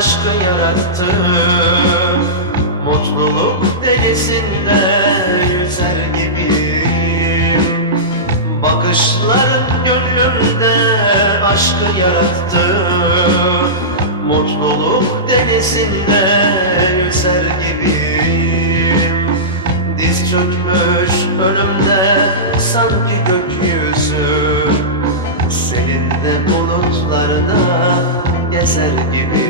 aşkı yarattı Mutluluk denizinde yüzer gibiyim Bakışların gönlümde aşkı yarattı Mutluluk denizinde yüzer gibiyim Diz çökmüş önümde sanki gökyüzü. Seninle bulutlarda gezer Diz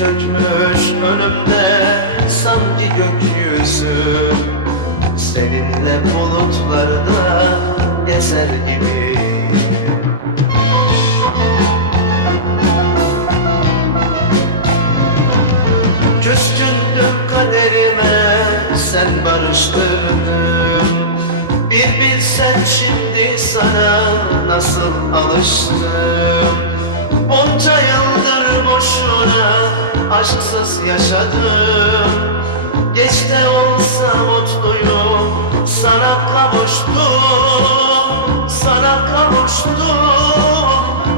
çökmüş önümde sanki gökyüzü. Seninle bulutlarda gezer gibiyim Küskündüm kaderime sen barıştırdın. Bir bilsen şimdi sana nasıl alıştım aşksız yaşadım. Geç de olsa mutluyum. Sana kavuştum. Sana kavuştum.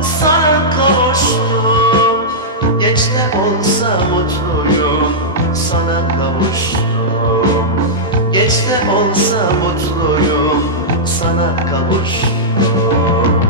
Sana kavuştum. Geç de olsa mutluyum. Sana kavuştum. Geç de olsa mutluyum. Sana kavuştum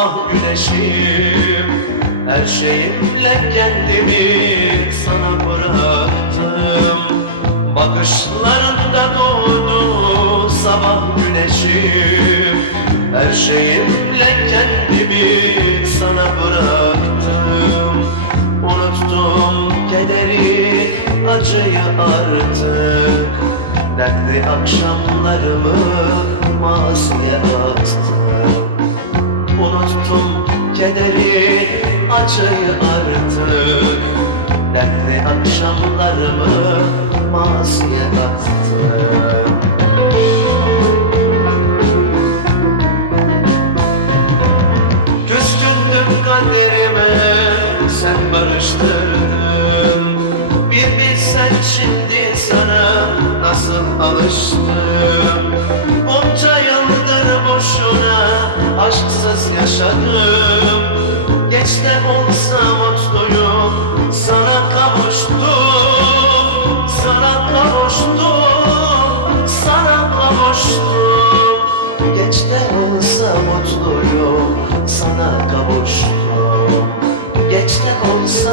sabah güneşim Her şeyimle kendimi sana bıraktım. Bakışlarında doğdu sabah güneşim Her şeyimle kendimi sana bıraktım. Unuttum kederi, acıyı artık Dertli akşamlarımı maziye attım Unuttum kederi, acıyı artık. Dertli akşamlarımı maziye attım Küskündüm kaderime sen barıştırdın. Bir bilsen şimdi sana nasıl alıştım yaşadım. Geç de olsa mutluyum. Sana kavuştum. Sana kavuştum, sana kavuştum. Geç de olsa mutluyum. Sana kavuştum. Geç de olsa